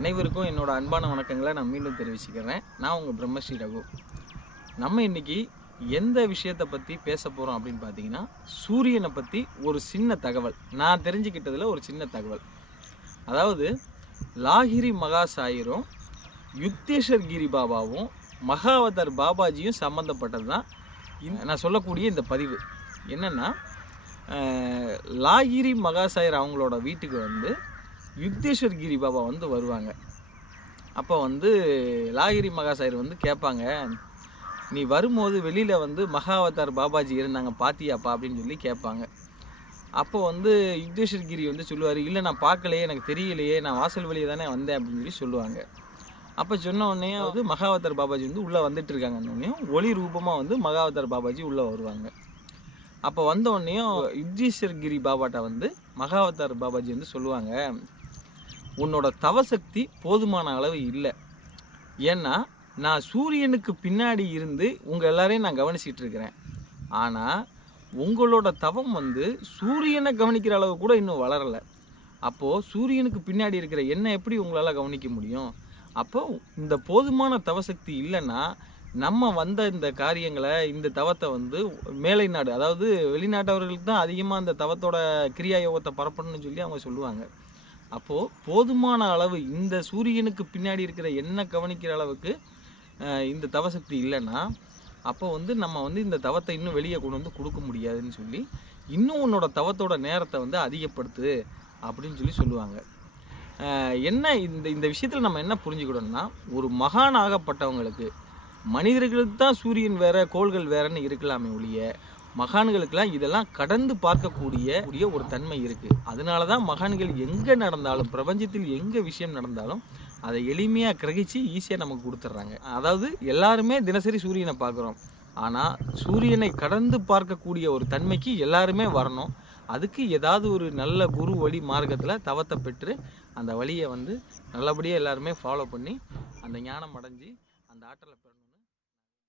அனைவருக்கும் என்னோட அன்பான வணக்கங்களை நான் மீண்டும் தெரிவிச்சுக்கிறேன். நான் உங்கள் பிரம்மஸ்ரீ ரகு. நம்ம இன்னைக்கு எந்த விஷயத்தை பற்றி பேச போகிறோம் அப்படின்னு பார்த்தீங்கன்னா, சூரியனை பற்றி ஒரு சின்ன தகவல். நான் தெரிஞ்சுக்கிட்டதில் ஒரு சின்ன தகவல். அதாவது லாகிரி மகா சாயிரும் யுக்தேஸ்வர் கிரி பாபாவும் மகாவதார் பாபாஜியும் சம்மந்தப்பட்டது தான் நான் சொல்லக்கூடிய இந்த பதிவு. என்னென்னா, லாகிரி மகா சாயர் அவங்களோட வீட்டுக்கு வந்து யுக்தேஸ்வர் கிரி பாபா வந்து வருவாங்க. அப்போ வந்து லாகிரி மகா சாயர் வந்து கேட்பாங்க, நீ வரும்போது வெளியில் வந்து மகாவதார் பாபாஜி இருந்தாங்க பாத்தியாப்பா அப்படின்னு சொல்லி கேட்பாங்க. அப்போ வந்து யுக்தேஸ்வர் கிரி வந்து சொல்லுவார், இல்லை நான் பார்க்கலையே, எனக்கு தெரியலையே, நான் வாசல் வழியே தானே வந்தேன் அப்படின்னு சொல்லி சொல்லுவாங்க. அப்போ சொன்ன உடனே வந்து மகாவதார் பாபாஜி வந்து உள்ளே வந்துட்டு இருக்காங்கன்னொடனே ஒளி ரூபமாக வந்து மகாவதார் பாபாஜி உள்ளே வருவாங்க. அப்போ வந்த உடனேயும் யுக்தேஸ்வர் கிரி பாபாட்ட வந்து மகாவதார் பாபாஜி வந்து சொல்லுவாங்க, உன்னோட தவசக்தி போதுமான அளவு இல்லை. ஏன்னா நான் சூரியனுக்கு பின்னாடி இருந்து உங்கள் எல்லாரையும் நான் கவனிச்சிட்டு இருக்கிறேன். ஆனால் உங்களோட தவம் வந்து சூரியனை கவனிக்கிற அளவு கூட இன்னும் வளரலை. அப்போது சூரியனுக்கு பின்னாடி இருக்கிற என்ன எப்படி உங்களால் கவனிக்க முடியும்? அப்போ இந்த போதுமான தவசக்தி இல்லைன்னா நம்ம வந்த இந்த காரியங்களை, இந்த தவத்தை வந்து மேலை நாடு, அதாவது வெளிநாட்டவர்களுக்கு தான் அதிகமாக இந்த தவத்தோட கிரியா யோகத்தை பரப்பணும்னு சொல்லி அவங்க சொல்லுவாங்க. அப்போது போதுமான அளவு இந்த சூரியனுக்கு பின்னாடி இருக்கிற என்ன கவனிக்கிற அளவுக்கு இந்த தவசக்தி இல்லைன்னா அப்போ வந்து நம்ம வந்து இந்த தவத்தை இன்னும் வெளியே கொண்டு வந்து கொடுக்க முடியாதுன்னு சொல்லி, இன்னும் உன்னோட தவத்தோட நேரத்தை வந்து அதிகப்படுத்து அப்படின்னு சொல்லி சொல்லுவாங்க. என்ன இந்த விஷயத்தில் நம்ம என்ன புரிஞ்சுக்கிடணும்னா, ஒரு மகான் ஆகப்பட்டவங்களுக்கு, மனிதர்களுக்கு தான் சூரியன் வேற கோள்கள் வேறன்னு இருக்கலாமே ஒழிய, மகான்களுக்கெல்லாம் இதெல்லாம் கடந்து பார்க்கக்கூடிய ஒரு தன்மை இருக்குது. அதனால தான் மகான்கள் எங்கே நடந்தாலும், பிரபஞ்சத்தில் எங்கே விஷயம் நடந்தாலும் அதை எளிமையாக கிரகிச்சு ஈஸியாக நமக்கு கொடுத்துட்றாங்க. அதாவது எல்லாருமே தினசரி சூரியனை பார்க்குறோம், ஆனால் சூரியனை கடந்து பார்க்கக்கூடிய ஒரு தன்மைக்கு எல்லாருமே வரணும். அதுக்கு ஏதாவது ஒரு நல்ல குரு வழி மார்க்கத்தில் தவத்தை பெற்று அந்த வழியை வந்து நல்லபடியாக எல்லாருமே ஃபாலோ பண்ணி அந்த ஞானம் அடைஞ்சு அந்த ஆற்றலை பெறணும்.